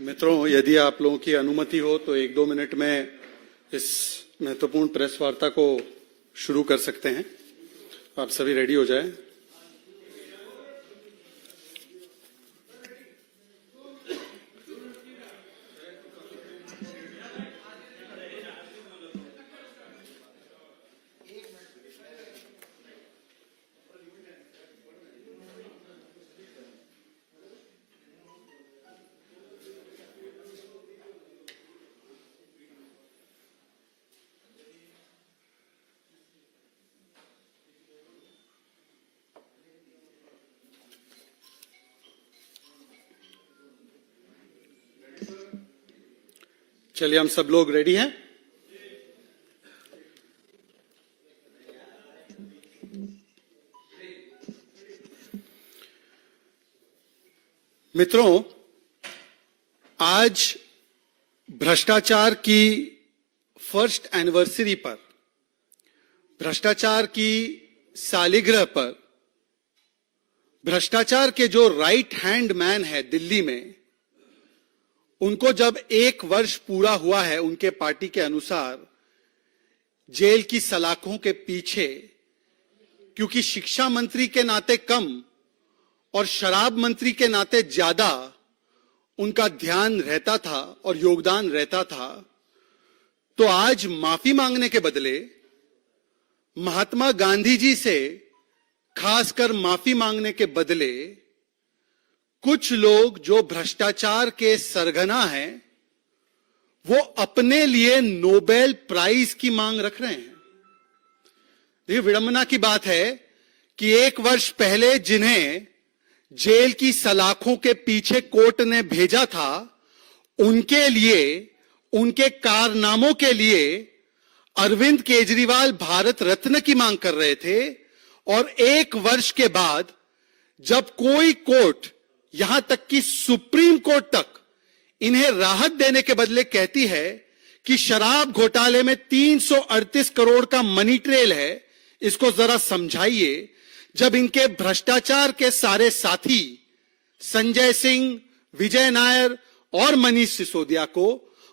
मित्रों, यदि आप लोगों की अनुमति हो तो 1-2 मिनट में इस महत्वपूर्ण प्रेस वार्ता को शुरू कर सकते हैं। आप सभी रेडी हो जाएं। चलिए, हम सब लोग रेडी हैं। मित्रों, आज भ्रष्टाचार की फर्स्ट एनिवर्सरी पर, भ्रष्टाचार की सालगिरह पर, भ्रष्टाचार के जो राइट हैंड मैन है दिल्ली में, उनको जब 1 वर्ष पूरा हुआ है उनके पार्टी के अनुसार जेल की सलाखों के पीछे, क्योंकि शिक्षा मंत्री के नाते कम और शराब मंत्री के नाते ज्यादा उनका ध्यान रहता था और योगदान रहता था, तो आज माफी मांगने के बदले महात्मा गांधी जी से खासकर माफी मांगने के बदले कुछ लोग जो भ्रष्टाचार के सरगना हैं, वो अपने लिए नोबेल प्राइज की मांग रख रहे हैं। ये विडंबना की बात है कि 1 वर्ष पहले जिन्हें जेल की सलाखों के पीछे कोर्ट ने भेजा था, उनके लिए, उनके कारनामों के लिए अरविंद केजरीवाल भारत रत्न की मांग कर रहे थे, और 1 वर्ष के बाद जब कोई कोर्ट, यहां तक कि सुप्रीम कोर्ट तक इन्हें राहत देने के बदले कहती है कि शराब घोटाले में 338 करोड़ का मनी ट्रेल है, इसको जरा समझाइए। जब इनके भ्रष्टाचार के सारे साथी संजय सिंह, विजय नायर और मनीष सिसोदिया को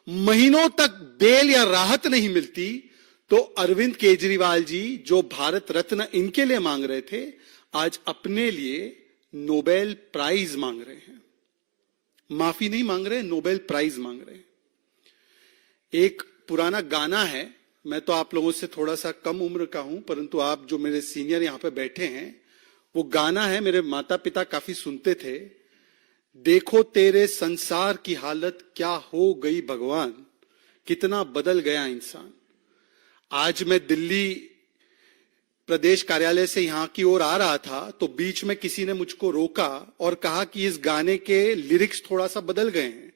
महीनों तक बेल या राहत नहीं मिलती, तो अरविंद केजरीवाल जी जो भारत रत्न इनके लिए मांग रहे थे, आज अपने लिए नोबेल प्राइज मांग रहे हैं। माफी नहीं मांग रहे, नोबेल प्राइज मांग रहे हैं। एक पुराना गाना है, मैं तो आप लोगों से थोड़ा सा कम उम्र का हूं, परंतु आप जो मेरे सीनियर यहां पे बैठे हैं, वो गाना है, मेरे माता पिता काफी सुनते थे। देखो तेरे संसार की हालत क्या हो गई भगवान, कितना बदल गया इंसान। आज मैं दिल्ली प्रदेश कार्यालय से यहां की ओर आ रहा था, तो बीच में किसी ने मुझको रोका और कहा कि इस गाने के लिरिक्स थोड़ा सा बदल गए हैं।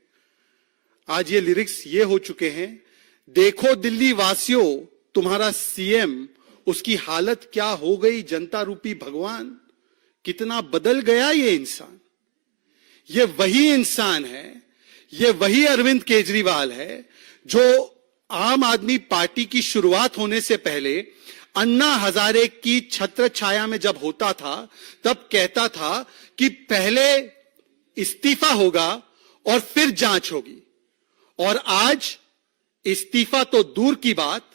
आज ये लिरिक्स ये हो चुके हैं, देखो दिल्ली वासियों तुम्हारा सीएम, उसकी हालत क्या हो गई जनता रूपी भगवान, कितना बदल गया ये इंसान। ये वही इंसान है, ये वही अरविंद केजरीवाल है जो आम आदमी पार्टी की शुरुआत होने से पहले अन्ना हजारे की छत्र छाया में जब होता था, तब कहता था कि पहले इस्तीफा होगा और फिर जांच होगी। और आज इस्तीफा तो दूर की बात,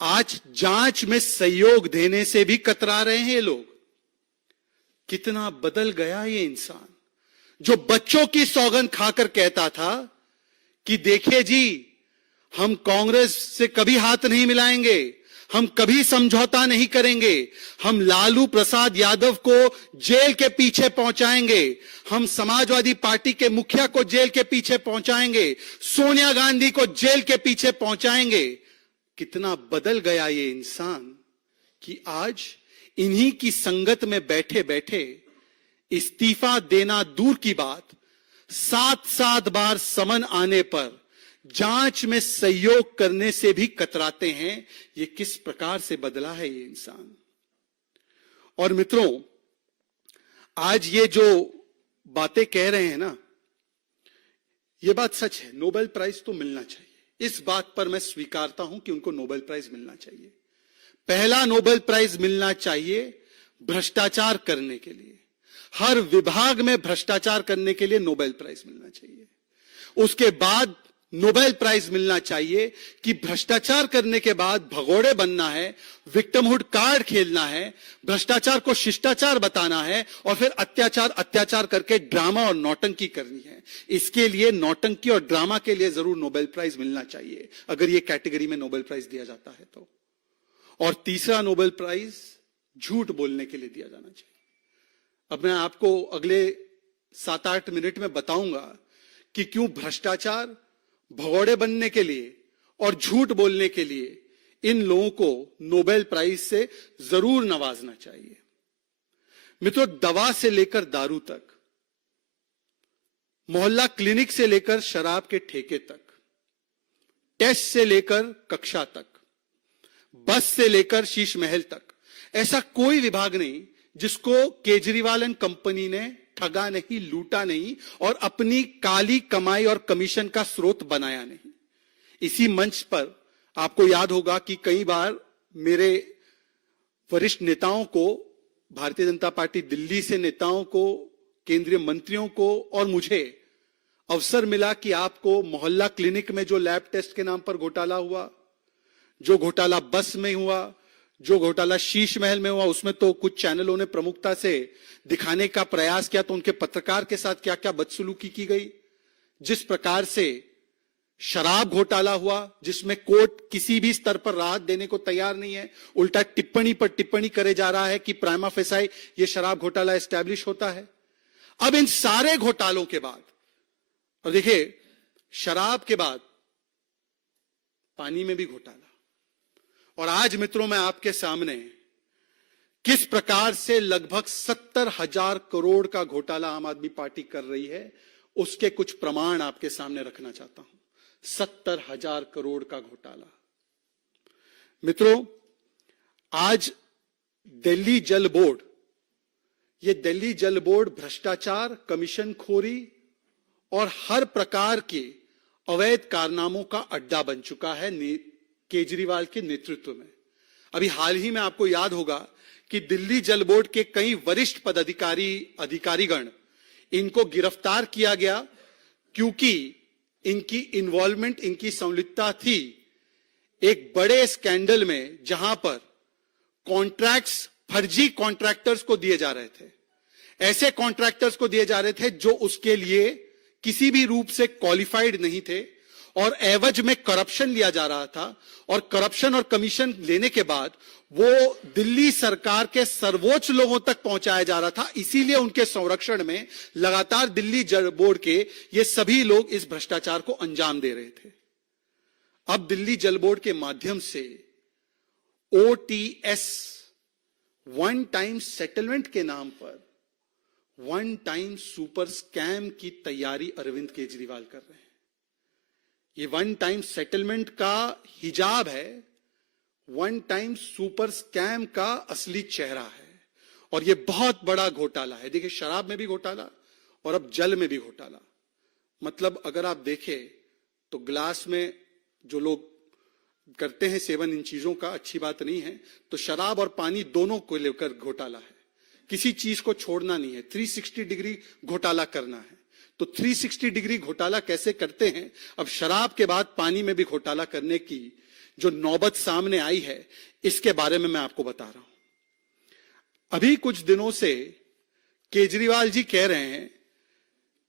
आज जांच में सहयोग देने से भी कतरा रहे हैं लोग। कितना बदल गया ये इंसान, जो बच्चों की सौगंध खाकर कहता था कि देखिए जी, हम कांग्रेस से कभी हाथ नहीं मिलाएंगे, हम कभी समझौता नहीं करेंगे, हम लालू प्रसाद यादव को जेल के पीछे पहुंचाएंगे, हम समाजवादी पार्टी के मुखिया को जेल के पीछे पहुंचाएंगे, सोनिया गांधी को जेल के पीछे पहुंचाएंगे। कितना बदल गया ये इंसान कि आज इन्हीं की संगत में बैठे बैठे इस्तीफा देना दूर की बात, 7-7 बार समन आने पर जांच में सहयोग करने से भी कतराते हैं। ये किस प्रकार से बदला है ये इंसान। और मित्रों, आज ये जो बातें कह रहे हैं ना, ये बात सच है, नोबेल प्राइज तो मिलना चाहिए। इस बात पर मैं स्वीकारता हूं कि उनको नोबेल प्राइज मिलना चाहिए। पहला नोबेल प्राइज मिलना चाहिए भ्रष्टाचार करने के लिए, हर विभाग में भ्रष्टाचार करने के लिए नोबेल प्राइज मिलना चाहिए। उसके बाद नोबेल प्राइज मिलना चाहिए कि भ्रष्टाचार करने के बाद भगोड़े बनना है, विक्टिमहुड कार्ड खेलना है, भ्रष्टाचार को शिष्टाचार बताना है और फिर अत्याचार करके ड्रामा और नौटंकी करनी है। इसके लिए नौटंकी और ड्रामा के लिए जरूर नोबेल प्राइज मिलना चाहिए, अगर ये कैटेगरी में नोबेल प्राइज दिया जाता है तो। और तीसरा नोबेल प्राइज झूठ बोलने के लिए दिया जाना चाहिए। अब मैं आपको अगले 7-8 मिनट में बताऊंगा कि क्यों भ्रष्टाचार, भगोड़े बनने के लिए और झूठ बोलने के लिए इन लोगों को नोबेल प्राइज से जरूर नवाजना चाहिए। मित्रों, दवा से लेकर दारू तक, मोहल्ला क्लिनिक से लेकर शराब के ठेके तक, टेस्ट से लेकर कक्षा तक, बस से लेकर शीश महल तक, ऐसा कोई विभाग नहीं जिसको केजरीवाल एंड कंपनी ने ठगा नहीं, लूटा नहीं और अपनी काली कमाई और कमीशन का स्रोत बनाया नहीं। इसी मंच पर आपको याद होगा कि कई बार मेरे वरिष्ठ नेताओं को, भारतीय जनता पार्टी दिल्ली से नेताओं को, केंद्रीय मंत्रियों को और मुझे अवसर मिला कि आपको मोहल्ला क्लिनिक में जो लैब टेस्ट के नाम पर घोटाला हुआ, जो घोटाला बस में हुआ, जो घोटाला शीश महल में हुआ, उसमें तो कुछ चैनलों ने प्रमुखता से दिखाने का प्रयास किया तो उनके पत्रकार के साथ क्या क्या बदसलूकी की गई, जिस प्रकार से शराब घोटाला हुआ जिसमें कोर्ट किसी भी स्तर पर राहत देने को तैयार नहीं है, उल्टा टिप्पणी पर टिप्पणी करे जा रहा है कि प्राइमा फेसाई ये शराब घोटाला एस्टैब्लिश होता है। अब इन सारे घोटालों के बाद, और देखिए शराब के बाद पानी में भी घोटाला, और आज मित्रों मैं आपके सामने किस प्रकार से लगभग 70,000 करोड़ का घोटाला आम आदमी पार्टी कर रही है उसके कुछ प्रमाण आपके सामने रखना चाहता हूं। 70,000 करोड़ का घोटाला। मित्रों, आज दिल्ली जल बोर्ड, ये दिल्ली जल बोर्ड भ्रष्टाचार, कमीशन खोरी और हर प्रकार के अवैध कारनामों का अड्डा बन चुका है केजरीवाल के नेतृत्व में। अभी हाल ही में आपको याद होगा कि दिल्ली जल बोर्ड के कई वरिष्ठ अधिकारीगण, इनको गिरफ्तार किया गया क्योंकि इनकी इन्वॉल्वमेंट, इनकी संलिप्तता थी एक बड़े स्कैंडल में जहां पर कॉन्ट्रैक्ट्स फर्जी कॉन्ट्रैक्टर्स को दिए जा रहे थे, ऐसे कॉन्ट्रैक्टर्स को दिए जा रहे थे जो उसके लिए किसी भी रूप से क्वालिफाइड नहीं थे और एवज में करप्शन लिया जा रहा था, और करप्शन और कमीशन लेने के बाद वो दिल्ली सरकार के सर्वोच्च लोगों तक पहुंचाया जा रहा था। इसीलिए उनके संरक्षण में लगातार दिल्ली जल बोर्ड के ये सभी लोग इस भ्रष्टाचार को अंजाम दे रहे थे। अब दिल्ली जल बोर्ड के माध्यम से OTS, वन टाइम सेटलमेंट के नाम पर वन टाइम सुपर स्कैम की तैयारी अरविंद केजरीवाल कर रहे हैं। ये वन टाइम सेटलमेंट का हिजाब है, वन टाइम सुपर स्कैम का असली चेहरा है, और ये बहुत बड़ा घोटाला है। देखिए, शराब में भी घोटाला और अब जल में भी घोटाला। मतलब अगर आप देखें तो ग्लास में जो लोग करते हैं सेवन इन चीजों का, अच्छी बात नहीं है, तो शराब और पानी दोनों को लेकर घोटाला है। किसी चीज को छोड़ना नहीं है, 360 डिग्री घोटाला करना है। तो 360 डिग्री घोटाला कैसे करते हैं, अब शराब के बाद पानी में भी घोटाला करने की जो नौबत सामने आई है, इसके बारे में मैं आपको बता रहा हूं। अभी कुछ दिनों से केजरीवाल जी कह रहे हैं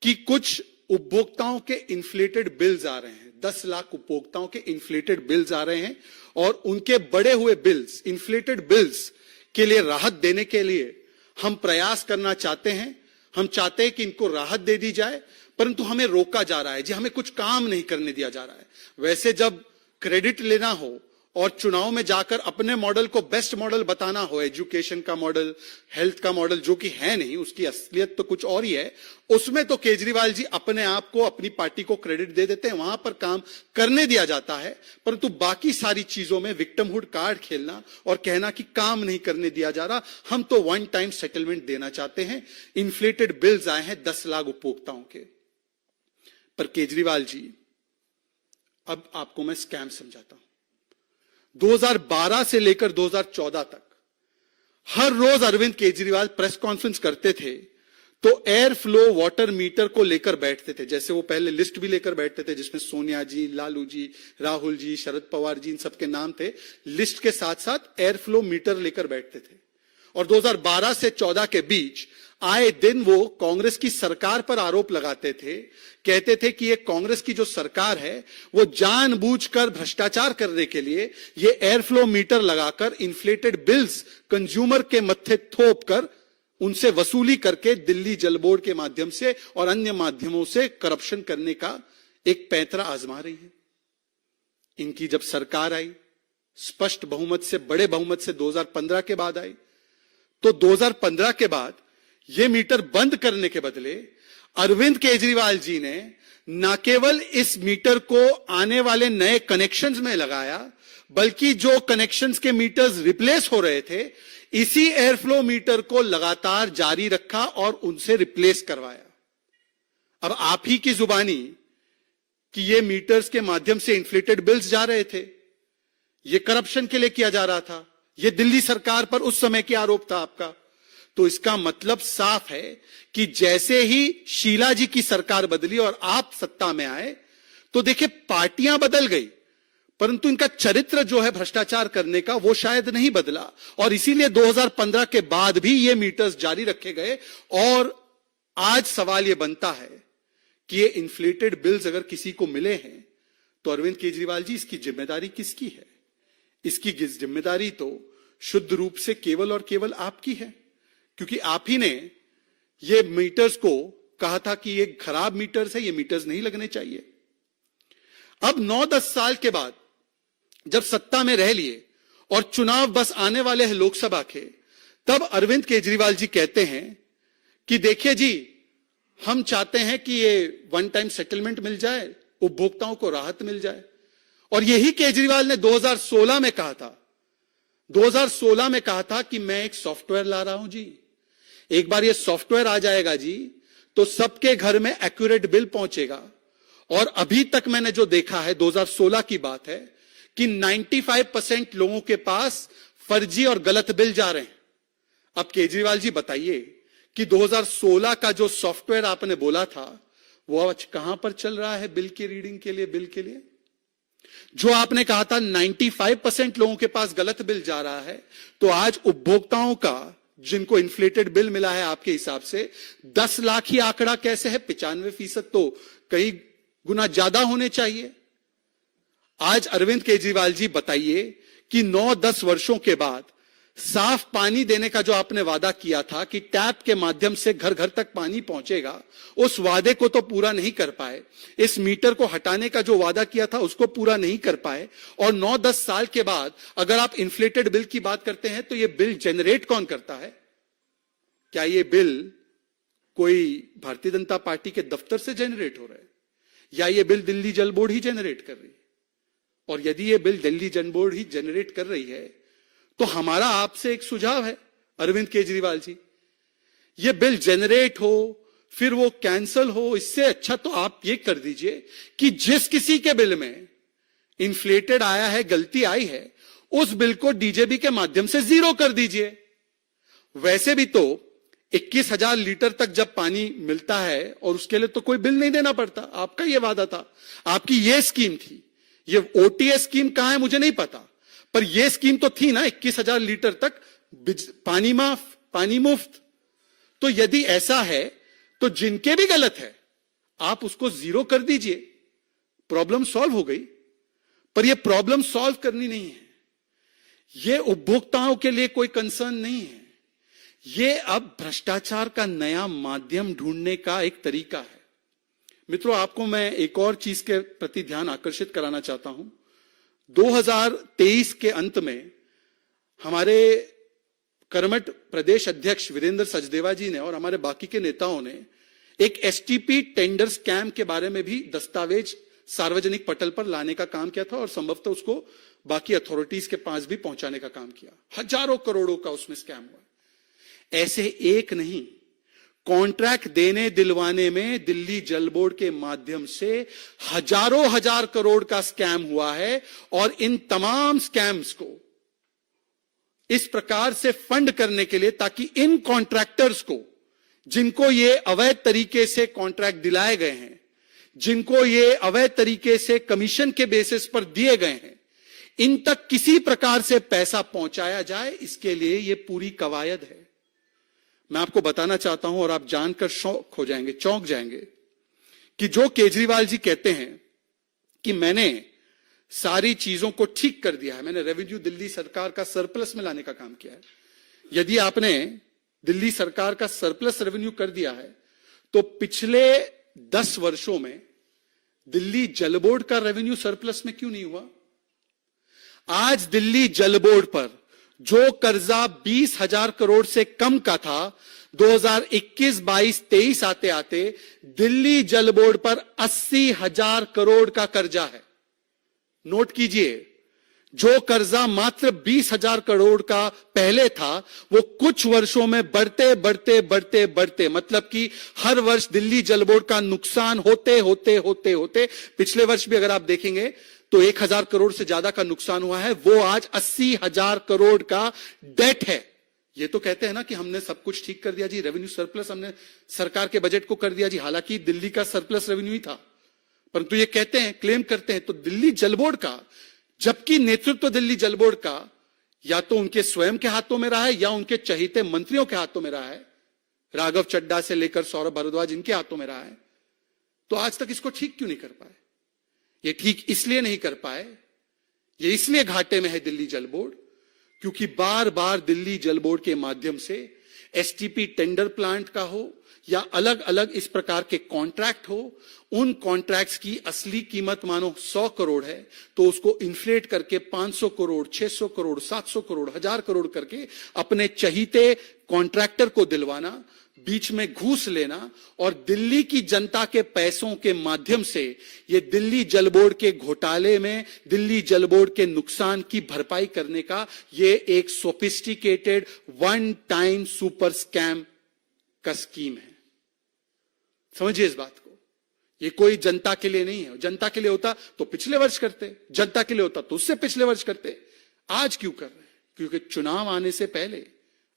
कि कुछ उपभोक्ताओं के इन्फ्लेटेड बिल्स आ रहे हैं, 10 लाख उपभोक्ताओं के इन्फ्लेटेड बिल्स आ रहे हैं, और उनके बढ़े हुए बिल्स, इन्फ्लेटेड बिल्स के लिए राहत देने के लिए हम प्रयास करना चाहते हैं। हम चाहते हैं कि इनको राहत दे दी जाए, परंतु हमें रोका जा रहा है जी, हमें कुछ काम नहीं करने दिया जा रहा है। वैसे जब क्रेडिट लेना हो और चुनाव में जाकर अपने मॉडल को बेस्ट मॉडल बताना हो, एजुकेशन का मॉडल, हेल्थ का मॉडल, जो कि है नहीं, उसकी असलियत तो कुछ और ही है, उसमें तो केजरीवाल जी अपने आप को, अपनी पार्टी को क्रेडिट दे देते हैं, वहां पर काम करने दिया जाता है। परंतु बाकी सारी चीजों में विक्टिमहुड कार्ड खेलना और कहना कि काम नहीं करने दिया जा रहा, हम तो वन टाइम सेटलमेंट देना चाहते हैं। इन्फ्लेटेड बिल्स आए हैं 10 लाख उपभोक्ताओं के। पर केजरीवाल जी, अब आपको मैं स्कैम समझाता हूं। 2012 से लेकर 2014 तक हर रोज अरविंद केजरीवाल प्रेस कॉन्फ्रेंस करते थे तो एयर फ्लो वाटर मीटर को लेकर बैठते थे। जैसे वो पहले लिस्ट भी लेकर बैठते थे जिसमें सोनिया जी, लालू जी, राहुल जी, शरद पवार जी, इन सबके नाम थे। लिस्ट के साथ साथ एयर फ्लो मीटर लेकर बैठते थे। और 2012 से 14 के बीच आए दिन वो कांग्रेस की सरकार पर आरोप लगाते थे, कहते थे कि ये कांग्रेस की जो सरकार है वो जानबूझकर भ्रष्टाचार करने के लिए ये एयर फ्लो मीटर लगाकर इन्फ्लेटेड बिल्स कंज्यूमर के मत्थे थोप कर उनसे वसूली करके दिल्ली जल बोर्ड के माध्यम से और अन्य माध्यमों से करप्शन करने का एक पैंतरा आजमा रही है। इनकी जब सरकार आई, स्पष्ट बहुमत से, बड़े बहुमत से 2015 के बाद आई, तो 2015 के बाद यह मीटर बंद करने के बदले अरविंद केजरीवाल जी ने न केवल इस मीटर को आने वाले नए कनेक्शंस में लगाया, बल्कि जो कनेक्शंस के मीटर्स रिप्लेस हो रहे थे, इसी एयरफ्लो मीटर को लगातार जारी रखा और उनसे रिप्लेस करवाया। अब आप ही की जुबानी कि ये मीटर्स के माध्यम से इन्फ्लेटेड बिल्स जा रहे थे, ये करप्शन के लिए किया जा रहा था, ये दिल्ली सरकार पर उस समय की आरोप था आपका। तो इसका मतलब साफ है कि जैसे ही शीला जी की सरकार बदली और आप सत्ता में आए, तो देखिए पार्टियां बदल गई, परंतु इनका चरित्र जो है भ्रष्टाचार करने का वो शायद नहीं बदला। और इसीलिए 2015 के बाद भी ये मीटर्स जारी रखे गए। और आज सवाल ये बनता है कि ये इन्फ्लेटेड बिल्स अगर किसी को मिले हैं तो अरविंद केजरीवाल जी, इसकी जिम्मेदारी किसकी है? इसकी जिम्मेदारी तो शुद्ध रूप से केवल और केवल आपकी है, क्योंकि आप ही ने ये मीटर्स को कहा था कि ये खराब मीटर्स है, ये मीटर्स नहीं लगने चाहिए। अब 9-10 साल के बाद जब सत्ता में रह लिए और चुनाव बस आने वाले हैं लोकसभा के, तब अरविंद केजरीवाल जी कहते हैं कि देखिए जी, हम चाहते हैं कि ये वन टाइम सेटलमेंट मिल जाए, उपभोक्ताओं को राहत मिल जाए। और यही केजरीवाल ने 2016 में कहा था, 2016 में कहा था कि मैं एक सॉफ्टवेयर ला रहा हूं जी, एक बार ये सॉफ्टवेयर आ जाएगा जी तो सबके घर में एक्यूरेट बिल पहुंचेगा। और अभी तक मैंने जो देखा है, 2016 की बात है, कि 95% लोगों के पास फर्जी और गलत बिल जा रहे हैं। अब केजरीवाल जी बताइए कि 2016 का जो सॉफ्टवेयर आपने बोला था वो आज कहां पर चल रहा है बिल की रीडिंग के लिए, बिल के लिए? जो आपने कहा था 95% लोगों के पास गलत बिल जा रहा है, तो आज उपभोक्ताओं का जिनको इन्फ्लेटेड बिल मिला है आपके हिसाब से 10 लाख ही आंकड़ा कैसे है? 95% तो कई गुना ज्यादा होने चाहिए। आज अरविंद केजरीवाल जी बताइए कि 9-10 वर्षों के बाद साफ पानी देने का जो आपने वादा किया था कि टैप के माध्यम से घर घर तक पानी पहुंचेगा, उस वादे को तो पूरा नहीं कर पाए। इस मीटर को हटाने का जो वादा किया था उसको पूरा नहीं कर पाए। और 9-10 साल के बाद अगर आप इन्फ्लेटेड बिल की बात करते हैं तो ये बिल जनरेट कौन करता है? क्या ये बिल कोई भारतीय जनता पार्टी के दफ्तर से जनरेट हो रहा है, या ये बिल दिल्ली जल बोर्ड ही जनरेट कर रही है? और यदि ये बिल दिल्ली जल बोर्ड ही जनरेट कर रही है तो हमारा आपसे एक सुझाव है अरविंद केजरीवाल जी, ये बिल जनरेट हो फिर वो कैंसल हो, इससे अच्छा तो आप ये कर दीजिए कि जिस किसी के बिल में इन्फ्लेटेड आया है, गलती आई है, उस बिल को डीजेबी के माध्यम से जीरो कर दीजिए। वैसे भी तो 21,000 लीटर तक जब पानी मिलता है और उसके लिए तो कोई बिल नहीं देना पड़ता। आपका ये वादा था, आपकी ये स्कीम थी। ये ओटीएस स्कीम कहां है मुझे नहीं पता, पर ये स्कीम तो थी ना, 21,000 लीटर तक पानी माफ, पानी मुफ्त। तो यदि ऐसा है तो जिनके भी गलत है आप उसको जीरो कर दीजिए, प्रॉब्लम सॉल्व हो गई। पर यह प्रॉब्लम सॉल्व करनी नहीं है, यह उपभोक्ताओं के लिए कोई कंसर्न नहीं है, यह अब भ्रष्टाचार का नया माध्यम ढूंढने का एक तरीका है। मित्रों, आपको मैं एक और चीज के प्रति ध्यान आकर्षित कराना चाहता हूं। 2023 के अंत में हमारे कर्मठ प्रदेश अध्यक्ष वीरेंद्र सचदेवा जी ने और हमारे बाकी के नेताओं ने एक एसटीपी टेंडर स्कैम के बारे में भी दस्तावेज सार्वजनिक पटल पर लाने का काम किया था और संभवतः उसको बाकी अथॉरिटीज के पास भी पहुंचाने का काम किया। हजारों करोड़ों का उसमें स्कैम हुआ। ऐसे एक नहीं, कॉन्ट्रैक्ट देने दिलवाने में दिल्ली जल बोर्ड के माध्यम से हजारों हजार करोड़ का स्कैम हुआ है। और इन तमाम स्कैम्स को इस प्रकार से फंड करने के लिए ताकि इन कॉन्ट्रैक्टर्स को जिनको ये अवैध तरीके से कॉन्ट्रैक्ट दिलाए गए हैं, जिनको ये अवैध तरीके से कमीशन के बेसिस पर दिए गए हैं, इन तक किसी प्रकार से पैसा पहुंचाया जाए, इसके लिए ये पूरी कवायद है। मैं आपको बताना चाहता हूं और आप जानकर शौक हो जाएंगे, चौंक जाएंगे कि जो केजरीवाल जी कहते हैं कि मैंने सारी चीजों को ठीक कर दिया है, मैंने रेवेन्यू दिल्ली सरकार का सरप्लस में लाने का काम किया है। यदि आपने दिल्ली सरकार का सरप्लस रेवेन्यू कर दिया है तो पिछले 10 वर्षों में दिल्ली जल बोर्ड का रेवेन्यू सरप्लस में क्यों नहीं हुआ? आज दिल्ली जल बोर्ड पर जो कर्जा 20,000 करोड़ से कम का था, 2021-22-23 आते आते दिल्ली जल बोर्ड पर 80,000 करोड़ का कर्जा है। नोट कीजिए, जो कर्जा मात्र 20,000 करोड़ का पहले था, वो कुछ वर्षों में बढ़ते बढ़ते बढ़ते बढ़ते, मतलब कि हर वर्ष दिल्ली जल बोर्ड का नुकसान होते होते होते होते, पिछले वर्ष भी अगर आप देखेंगे तो 1,000 करोड़ से ज्यादा का नुकसान हुआ है, वो आज 80,000 करोड़ का डेट है। ये तो कहते हैं ना कि हमने सब कुछ ठीक कर दिया जी, रेवेन्यू सरप्लस हमने सरकार के बजट को कर दिया जी, हालांकि दिल्ली का सरप्लस रेवेन्यू ही था, परंतु ये कहते हैं, क्लेम करते हैं। तो दिल्ली जल बोर्ड का, जबकि नेतृत्व दिल्ली जल बोर्ड का या तो उनके स्वयं के हाथों में रहा है या उनके चहीते मंत्रियों के हाथों में रहा है, राघव चड्ढा से लेकर सौरभ भारद्वाज इनके हाथों में रहा है, तो आज तक इसको ठीक क्यों नहीं कर पाए? ये ठीक इसलिए नहीं कर पाए, ये इसलिए घाटे में है दिल्ली जल बोर्ड, क्योंकि बार बार दिल्ली जल बोर्ड के माध्यम से एसटीपी टेंडर प्लांट का हो या अलग अलग इस प्रकार के कॉन्ट्रैक्ट हो, उन कॉन्ट्रैक्ट्स की असली कीमत मानो 100 करोड़ है तो उसको इन्फ्लेट करके 500 करोड़, 600 करोड़, 700 करोड़, 1000 करोड़ करके अपने चहीते कॉन्ट्रैक्टर को दिलवाना, बीच में घूस लेना और दिल्ली की जनता के पैसों के माध्यम से ये दिल्ली जल बोर्ड के घोटाले में दिल्ली जल बोर्ड के नुकसान की भरपाई करने का ये एक sophisticated one time super scam का स्कीम है। समझिए इस बात को, ये कोई जनता के लिए नहीं है। जनता के लिए होता तो पिछले वर्ष करते, जनता के लिए होता तो उससे पिछले वर्ष करते। आज क्यों कर रहे हैं? क्योंकि चुनाव आने से पहले,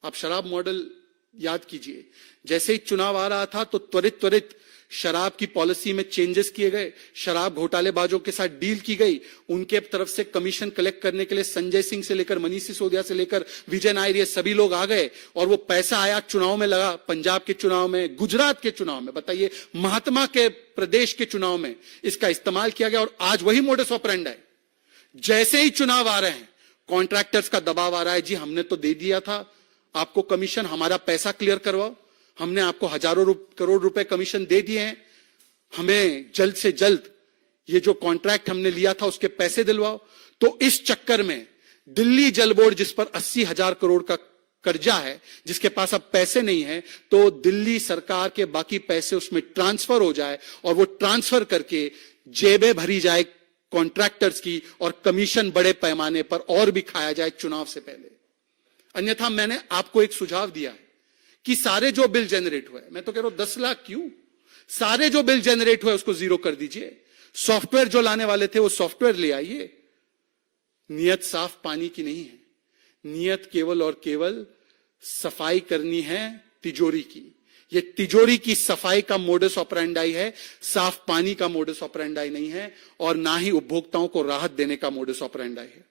आप शराब मॉडल याद कीजिए, जैसे ही चुनाव आ रहा था तो त्वरित शराब की पॉलिसी में चेंजेस किए गए, शराब घोटालेबाजों के साथ डील की गई, उनके तरफ से कमीशन कलेक्ट करने के लिए संजय सिंह से लेकर मनीष सिसोदिया से लेकर विजय नायर, ये सभी लोग आ गए और वो पैसा आया चुनाव में लगा, पंजाब के चुनाव में, गुजरात के चुनाव में, बताइए महात्मा के प्रदेश के चुनाव में इसका इस्तेमाल किया गया। और आज वही मोडस ऑपरेंडी है। जैसे ही चुनाव आ रहे हैं कॉन्ट्रैक्टर्स का दबाव आ रहा है, जी हमने तो दे दिया था आपको कमीशन, हमारा पैसा क्लियर करवाओ, हमने आपको हजारों करोड़ रुपए कमीशन दे दिए हैं, हमें जल्द से जल्द ये जो कॉन्ट्रैक्ट हमने लिया था उसके पैसे दिलवाओ। तो इस चक्कर में दिल्ली जल बोर्ड, जिस पर 80,000 करोड़ का कर्जा है, जिसके पास अब पैसे नहीं है, तो दिल्ली सरकार के बाकी पैसे उसमें ट्रांसफर हो जाए और वो ट्रांसफर करके जेबें भरी जाए कॉन्ट्रैक्टर्स की और कमीशन बड़े पैमाने पर और भी खाया जाए चुनाव से पहले। अन्यथा मैंने आपको एक सुझाव दिया है कि सारे जो बिल जनरेट हुए, मैं तो कह रहा हूं 10 लाख क्यों, सारे जो बिल जनरेट हुए उसको जीरो कर दीजिए। सॉफ्टवेयर जो लाने वाले थे वो सॉफ्टवेयर ले आइए। नियत साफ पानी की नहीं है, नियत केवल और केवल सफाई करनी है तिजोरी की। ये तिजोरी की सफाई का मोडस ऑपरेंडाई है, साफ पानी का मोडस ऑपरेंडाई नहीं है और ना ही उपभोक्ताओं को राहत देने का मोडस ऑपरेंडाई है।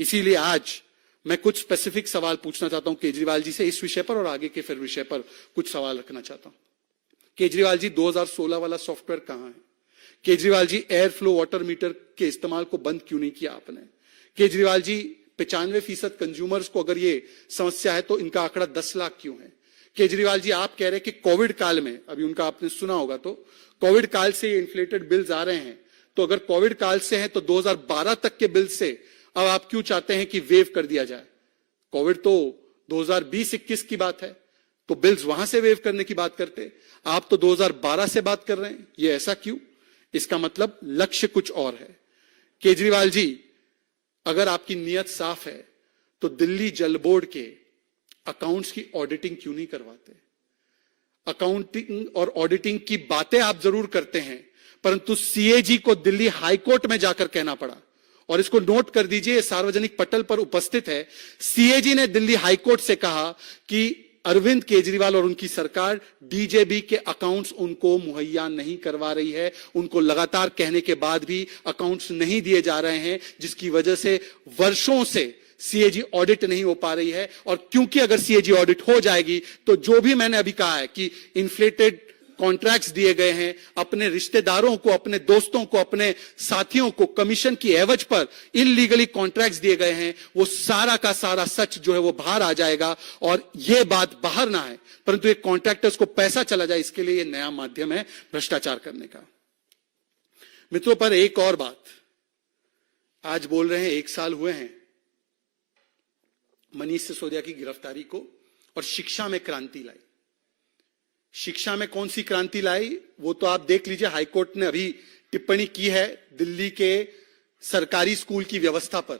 इसीलिए आज मैं कुछ स्पेसिफिक सवाल पूछना चाहता हूं केजरीवाल जी से इस विषय पर और आगे के फिर विषय पर कुछ सवाल रखना चाहता हूं। केजरीवाल जी, 2016 वाला सॉफ्टवेयर कहां है? Kejriwal ji, air flow water meter के इस्तेमाल को बंद क्यों नहीं किया आपने? केजरीवाल जी, 95% कंज्यूमर्स को अगर ये समस्या है तो इनका आंकड़ा 10 लाख क्यों है? केजरीवाल जी, आप कह रहे हैं कि कोविड काल में, अभी उनका आपने सुना होगा, तो कोविड काल से ये इन्फ्लेटेड बिल्स आ रहे हैं, तो अगर कोविड काल से है तो 2012 तक के बिल से अब आप क्यों चाहते हैं कि वेव कर दिया जाए? कोविड तो 2020-21 की बात है, तो बिल्स वहां से वेव करने की बात करते, आप तो 2012 से बात कर रहे हैं। ये ऐसा क्यों? इसका मतलब लक्ष्य कुछ और है। केजरीवाल जी, अगर आपकी नियत साफ है तो दिल्ली जल बोर्ड के अकाउंट्स की ऑडिटिंग क्यों नहीं करवाते? अकाउंटिंग और ऑडिटिंग की बातें आप जरूर करते हैं, परंतु सीएजी को दिल्ली हाईकोर्ट में जाकर कहना पड़ा, और इसको नोट कर दीजिए, सार्वजनिक पटल पर उपस्थित है। सीएजी ने दिल्ली हाईकोर्ट से कहा कि अरविंद केजरीवाल और उनकी सरकार डीजेबी के अकाउंट्स उनको मुहैया नहीं करवा रही है। उनको लगातार कहने के बाद भी अकाउंट्स नहीं दिए जा रहे हैं, जिसकी वजह से वर्षों से सीएजी ऑडिट नहीं हो पा रही है। और क्योंकि अगर सीएजी ऑडिट हो जाएगी तो जो भी मैंने अभी कहा है कि इन्फ्लेटेड कॉन्ट्रैक्ट्स दिए गए हैं, अपने रिश्तेदारों को, अपने दोस्तों को, अपने साथियों को कमीशन की एवज पर इलीगली कॉन्ट्रैक्ट्स दिए गए हैं, वो सारा का सारा सच जो है वो बाहर आ जाएगा। और ये बात बाहर ना है, परंतु एक कॉन्ट्रैक्टर्स को पैसा चला जाए, इसके लिए ये नया माध्यम है भ्रष्टाचार करने का। मित्रों, पर एक और बात, आज बोल रहे हैं 1 साल हुए हैं मनीष सिसोदिया की गिरफ्तारी को, और शिक्षा में क्रांति लाई। शिक्षा में कौन सी क्रांति लाई वो तो आप देख लीजिए। हाईकोर्ट ने अभी टिप्पणी की है दिल्ली के सरकारी स्कूल की व्यवस्था पर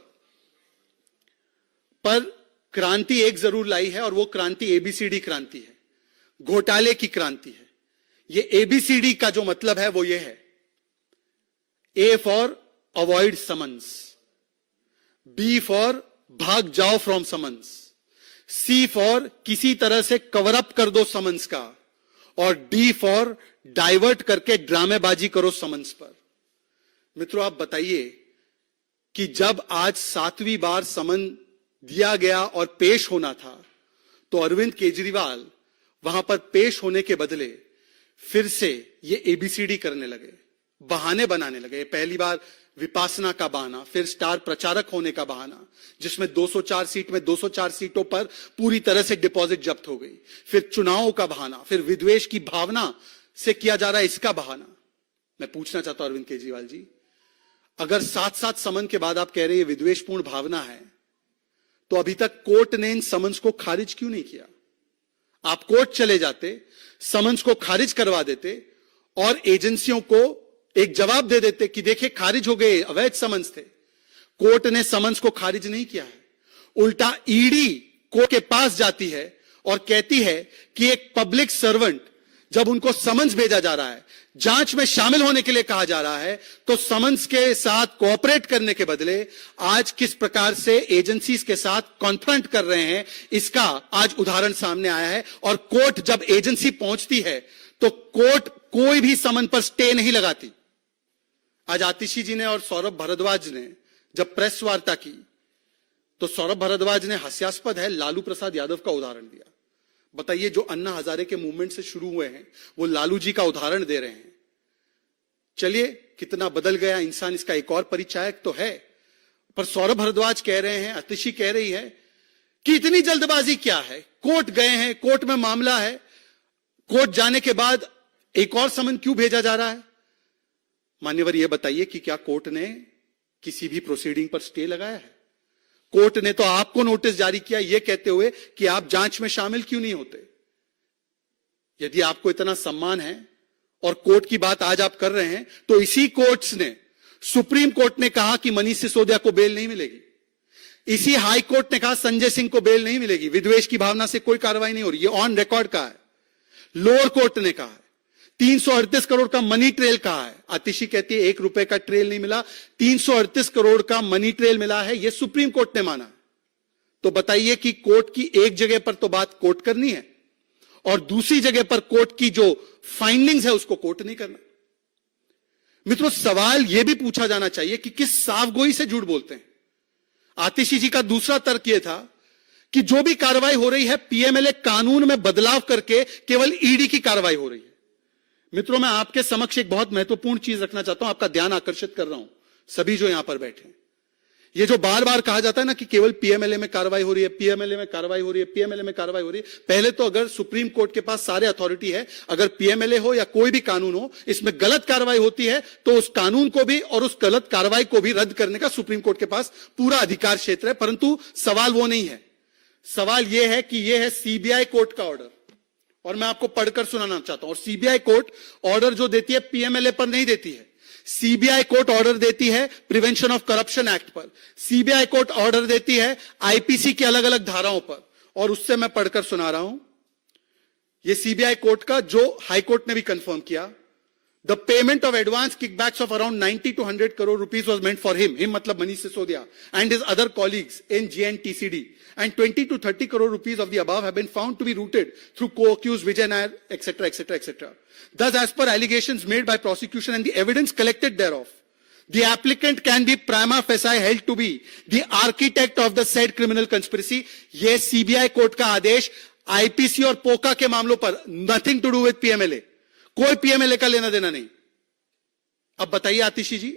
क्रांति एक जरूर लाई है, और वो क्रांति एबीसीडी क्रांति है, घोटाले की क्रांति है। ये एबीसीडी का जो मतलब है वो ये है: A for avoid summons, B for भाग जाओ फ्रॉम समन्स, सी फॉर किसी तरह से कवर अप कर दो समन्स का, और डी फॉर डाइवर्ट करके ड्रामेबाजी करो समन्स पर। मित्रों, आप बताइए कि जब आज 7वीं बार समन दिया गया और पेश होना था, तो अरविंद केजरीवाल वहां पर पेश होने के बदले फिर से ये एबीसीडी करने लगे, बहाने बनाने लगे। पहली बार विपासना का बहाना, फिर स्टार प्रचारक होने का बहाना, जिसमें 204 सीट में 204 सीटों पर पूरी तरह से डिपॉजिट जब्त हो गई, फिर चुनावों का बहाना, फिर विद्वेष की भावना से किया जा रहा है इसका बहाना। मैं पूछना चाहता हूं अरविंद केजरीवाल जी, अगर 7 समन के बाद आप कह रहे हैं विद्वेषपूर्ण भावना है, तो अभी तक कोर्ट ने इन समन्स को खारिज क्यों नहीं किया? आप कोर्ट चले जाते, समन्स को खारिज करवा देते और एजेंसियों को एक जवाब दे देते कि देखिए खारिज हो गए, अवैध समन्स थे। कोर्ट ने समन्स को खारिज नहीं किया है, उल्टा ईडी कोर्ट के पास जाती है और कहती है कि एक पब्लिक सर्वेंट जब उनको समन्स भेजा जा रहा है, जांच में शामिल होने के लिए कहा जा रहा है, तो समन्स के साथ कोऑपरेट करने के बदले आज किस प्रकार से एजेंसीज के साथ कॉन्फ्रंट कर रहे हैं, इसका आज उदाहरण सामने आया है। और कोर्ट जब एजेंसी पहुंचती है तो कोर्ट कोई भी समन पर स्टे नहीं लगाती। आज आतिशी जी ने और सौरभ भारद्वाज ने जब प्रेस वार्ता की, तो सौरभ भारद्वाज ने हास्यास्पद है लालू प्रसाद यादव का उदाहरण दिया। बताइए, जो अन्ना हजारे के मूवमेंट से शुरू हुए हैं वो लालू जी का उदाहरण दे रहे हैं। चलिए, कितना बदल गया इंसान, इसका एक और परिचायक तो है। पर सौरभ भारद्वाज कह रहे हैं, आतिशी कह रही है कि इतनी जल्दबाजी क्या है, कोर्ट गए हैं, कोर्ट में मामला है, कोर्ट जाने के बाद एक और समन क्यों भेजा जा रहा है? मान्यवर, यह बताइए कि क्या कोर्ट ने किसी भी प्रोसीडिंग पर स्टे लगाया है? कोर्ट ने तो आपको नोटिस जारी किया यह कहते हुए कि आप जांच में शामिल क्यों नहीं होते। यदि आपको इतना सम्मान है और कोर्ट की बात आज आप कर रहे हैं, तो इसी कोर्ट्स ने, सुप्रीम कोर्ट ने कहा कि मनीष सिसोदिया को बेल नहीं मिलेगी, इसी हाई कोर्ट ने कहा संजय सिंह को बेल नहीं मिलेगी, विद्वेष की भावना से कोई कार्रवाई नहीं हो रही, ये ऑन रिकॉर्ड कहा है। लोअर कोर्ट ने कहा है 338 करोड़ का मनी ट्रेल कहा है। आतिशी कहती है 1 रुपए का ट्रेल नहीं मिला, 338 करोड़ का मनी ट्रेल मिला है, यह सुप्रीम कोर्ट ने माना। तो बताइए कि कोर्ट की एक जगह पर तो बात कोर्ट करनी है और दूसरी जगह पर कोर्ट की जो फाइंडिंग्स है उसको कोर्ट नहीं करना। मित्रों, सवाल यह भी पूछा जाना चाहिए कि किस साफगोई से झूठ बोलते हैं। आतिशी जी का दूसरा तर्क यह था कि जो भी कार्रवाई हो रही है पीएमएलए कानून में बदलाव करके केवल ईडी की कार्रवाई हो रही है। मित्रों, मैं आपके समक्ष एक बहुत महत्वपूर्ण चीज रखना चाहता हूं, आपका ध्यान आकर्षित कर रहा हूं, सभी जो यहां पर बैठे हैं। ये जो बार बार कहा जाता है ना कि केवल पीएमएलए में कार्रवाई हो रही है, पीएमएलए में कार्रवाई हो रही है, पीएमएलए में कार्रवाई हो रही है। पहले तो अगर सुप्रीम कोर्ट के पास सारे अथॉरिटी है, अगर पीएमएलए हो या कोई भी कानून हो, इसमें गलत कार्रवाई होती है तो उस कानून को भी और उस गलत कार्रवाई को भी रद्द करने का सुप्रीम कोर्ट के पास पूरा अधिकार क्षेत्र है। परंतु सवाल वो नहीं है, सवाल यह है कि यह है सीबीआई कोर्ट का ऑर्डर, और मैं आपको पढ़कर सुनाना चाहता हूं। और सीबीआई कोर्ट ऑर्डर जो देती है पीएमएलए पर नहीं देती है, सीबीआई कोर्ट ऑर्डर देती है प्रिवेंशन ऑफ करप्शन एक्ट पर, सीबीआई कोर्ट ऑर्डर देती है आईपीसी की अलग अलग धाराओं पर, और उससे मैं पढ़कर सुना रहा हूं। यह सीबीआई कोर्ट का जो हाई कोर्ट ने भी कंफर्म किया, The payment of advance kickbacks of around 90 to 100 crore rupees was meant for him matlab Manish Sisodia, and his other colleagues in JNTCD. And 20 to 30 crore rupees of the above have been found to be routed through co-accused Vijay Nair, etc., etc., etc. Thus, as per allegations made by prosecution and the evidence collected thereof, the applicant can be prima facie held to be the architect of the said criminal conspiracy. ये CBI court का आदेश IPC और पोका के मामलों पर, nothing to do with PMLA. कोई PMLA का लेना देना नहीं. अब बताइए आतिशी जी,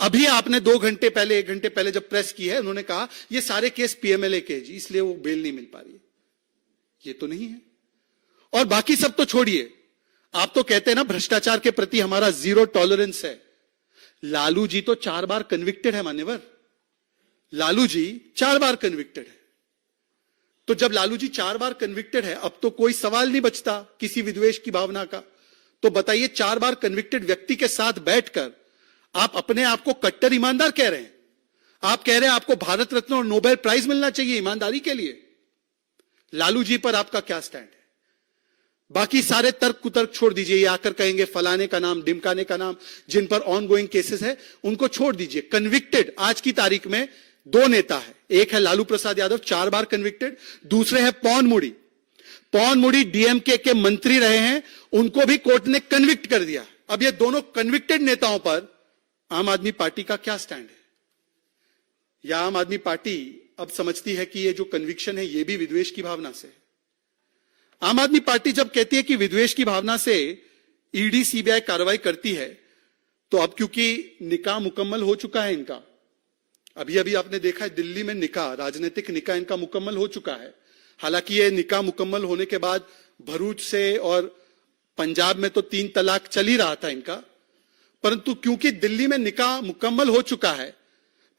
अभी आपने 2 घंटे पहले 1 घंटे पहले जब प्रेस की है, उन्होंने कहा ये सारे केस PMLA के जी, इसलिए वो बेल नहीं मिल पा रही है. ये तो नहीं है. और बाकी सब तो छोड़िए, आप तो कहते हैं ना भ्रष्टाचार के प्रति हमारा जीरो टॉलरेंस है. लालू जी तो 4 बार कन्विक्टेड है मान्यवर. लालू जी 4 बार कन्विक्टेड है. तो जब लालू जी 4 बार कन्विक्टेड है, अब तो कोई सवाल नहीं बचता किसी विद्वेष की भावना का. तो बताइए, 4 बार कन्विक्टेड व्यक्ति के साथ बैठकर आप अपने आप को कट्टर ईमानदार कह रहे हैं. आप कह रहे हैं आपको भारत रत्न और नोबेल प्राइज मिलना चाहिए ईमानदारी के लिए. लालू जी पर आपका क्या स्टैंड है? बाकी सारे तर्क कुतर्क छोड़ दीजिए. ये आकर कहेंगे फलाने का नाम, ढिमकाने का नाम, जिन पर ऑनगोइंग केसेस है उनको छोड़ दीजिए. कन्विक्टेड आज की तारीख में 2 नेता है. एक है लालू प्रसाद यादव, 4 बार कन्विक्टेड. दूसरे है पवन मुड़ी. पवन मुड़ी डीएमके के मंत्री रहे हैं, उनको भी कोर्ट ने कन्विक्ट कर दिया. अब ये दोनों कन्विक्टेड नेताओं पर आम आदमी पार्टी का क्या स्टैंड है? या आम आदमी पार्टी अब समझती है कि ये जो कन्विक्शन है ये भी विद्वेष की भावना से है? आम आदमी पार्टी जब कहती है कि विद्वेष की भावना से ईडी सीबीआई कार्रवाई करती है, तो अब क्योंकि निकाह मुकम्मल हो चुका है इनका, अभी अभी आपने देखा है दिल्ली में निकाह, राजनीतिक निकाह इनका मुकम्मल हो चुका है. हालांकि ये निकाह मुकम्मल होने के बाद भरूच से और पंजाब में तो 3 तलाक चल ही रहा था इनका, परंतु क्योंकि दिल्ली में निकाह मुकम्मल हो चुका है,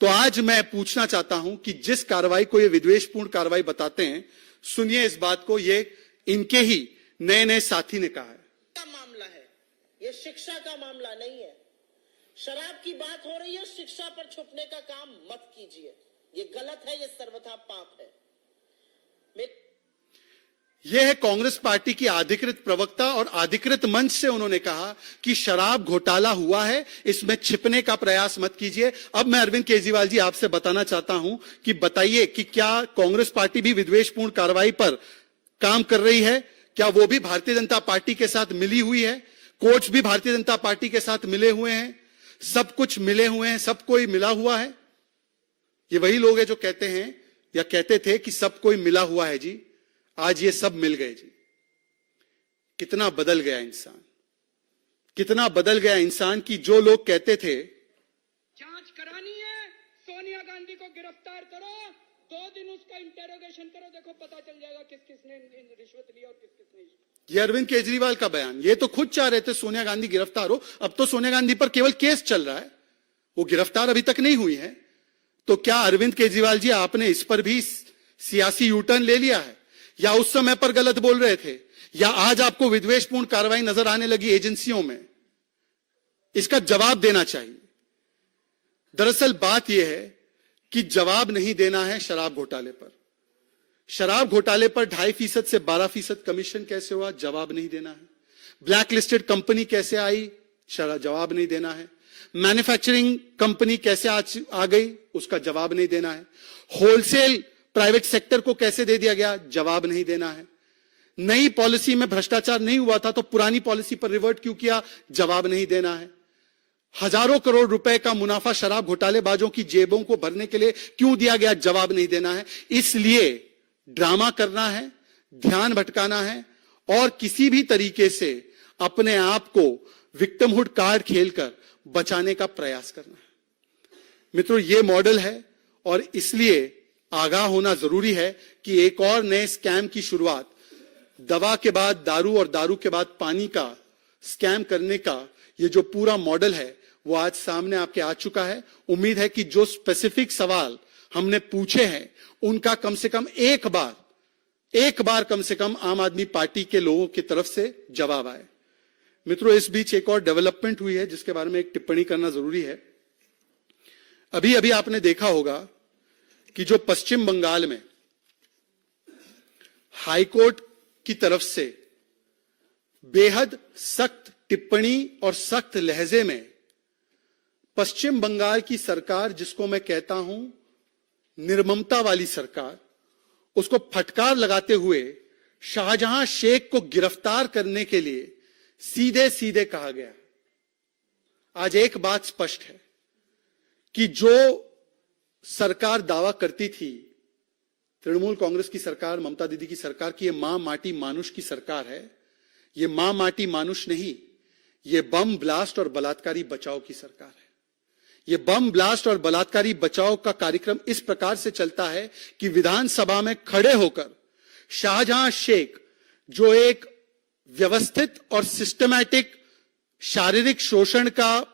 तो आज मैं पूछना चाहता हूं कि जिस कार्रवाई को ये विद्वेषपूर्ण कार्रवाई बताते हैं, सुनिए इस बात को. ये इनके ही नए नए साथी ने कहा है. का मामला है, ये शिक्षा का मामला नहीं है. शराब की बात हो रही है, शिक्षा पर छुपने का काम मत कीजिए. ये गलत है, ये सर्वथा पाप है. यह है कांग्रेस पार्टी की अधिकृत प्रवक्ता, और अधिकृत मंच से उन्होंने कहा कि शराब घोटाला हुआ है, इसमें छिपने का प्रयास मत कीजिए. अब मैं अरविंद केजरीवाल जी आपसे बताना चाहता हूं कि बताइए कि क्या कांग्रेस पार्टी भी विद्वेषपूर्ण कार्रवाई पर काम कर रही है? क्या वो भी भारतीय जनता पार्टी के साथ मिली हुई है? कोर्ट्स भी भारतीय जनता पार्टी के साथ मिले हुए हैं, सब कुछ मिले हुए हैं, सब कोई मिला हुआ है. ये वही लोग हैं जो कहते हैं या कहते थे कि सब कोई मिला हुआ है जी. आज ये सब मिल गए जी. कितना बदल गया इंसान, कितना बदल गया इंसान कि जो लोग कहते थे जांच करानी है, सोनिया गांधी को गिरफ्तार करो, 2 दिन उसका इंटेरोगेशन करो, देखो पता चल जाएगा किस किसने रिश्वत ली और किस किसने. ये अरविंद केजरीवाल का बयान. ये तो खुद चाह रहे थे सोनिया गांधी गिरफ्तार हो. अब तो सोनिया गांधी पर केवल केस चल रहा है, वो गिरफ्तार अभी तक नहीं हुई है. तो क्या अरविंद केजरीवाल जी आपने इस पर भी सियासी यूटर्न ले लिया है, या उस समय पर गलत बोल रहे थे, या आज आपको विद्वेषपूर्ण कार्रवाई नजर आने लगी एजेंसियों में? इसका जवाब देना चाहिए. दरअसल बात यह है कि जवाब नहीं देना है शराब घोटाले पर. शराब घोटाले पर 2.5% से 12% कमीशन कैसे हुआ? जवाब नहीं देना है. ब्लैक लिस्टेड कंपनी कैसे आई? जवाब नहीं देना है. मैन्युफैक्चरिंग कंपनी कैसे आ गई? उसका जवाब नहीं देना है. होलसेल प्राइवेट सेक्टर को कैसे दे दिया गया? जवाब नहीं देना है. नई पॉलिसी में भ्रष्टाचार नहीं हुआ था तो पुरानी पॉलिसी पर रिवर्ट क्यों किया? जवाब नहीं देना है. हजारों करोड़ रुपए का मुनाफा शराब घोटालेबाजों की जेबों को भरने के लिए क्यों दिया गया? जवाब नहीं देना है. इसलिए ड्रामा करना है, ध्यान भटकाना है, और किसी भी तरीके से अपने आप को विक्टिमहुड कार्ड खेलकर बचाने का प्रयास करना है. मित्रों, ये मॉडल है, और इसलिए आगाह होना जरूरी है कि एक और नए स्कैम की शुरुआत, दवा के बाद दारू और दारू के बाद पानी का स्कैम करने का ये जो पूरा मॉडल है वो आज सामने आपके आ चुका है. उम्मीद है कि जो स्पेसिफिक सवाल हमने पूछे हैं उनका कम से कम एक बार कम से कम आम आदमी पार्टी के लोगों की तरफ से जवाब आए. मित्रों, इस बीच एक और डेवलपमेंट हुई है जिसके बारे में एक टिप्पणी करना जरूरी है. अभी अभी आपने देखा होगा कि जो पश्चिम बंगाल में हाईकोर्ट की तरफ से बेहद सख्त टिप्पणी और सख्त लहजे में पश्चिम बंगाल की सरकार, जिसको मैं कहता हूं निर्ममता वाली सरकार, उसको फटकार लगाते हुए शाहजहां शेख को गिरफ्तार करने के लिए सीधे सीधे कहा गया। आज एक बात स्पष्ट है कि जो सरकार दावा करती थी, तृणमूल कांग्रेस की सरकार, ममता दीदी की सरकार, की ये मां माटी मानुष की सरकार है, ये मां माटी मानुष नहीं, ये बम ब्लास्ट और बलात्कारी बचाओ की सरकार है। ये बम ब्लास्ट और बलात्कारी बचाओ का कार्यक्रम इस प्रकार से चलता है कि विधानसभा में खड़े होकर शाहजहां शेख, जो एक व्यवस्थित और सिस्टमैटिक शारीरिक शोषण का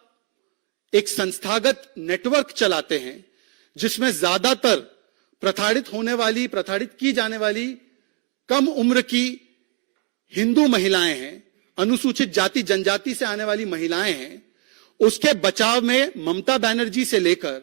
एक संस्थागत नेटवर्क चलाते हैं, जिसमें ज्यादातर प्रताड़ित की जाने वाली कम उम्र की हिंदू महिलाएं हैं, अनुसूचित जाति जनजाति से आने वाली महिलाएं हैं, उसके बचाव में ममता बनर्जी से लेकर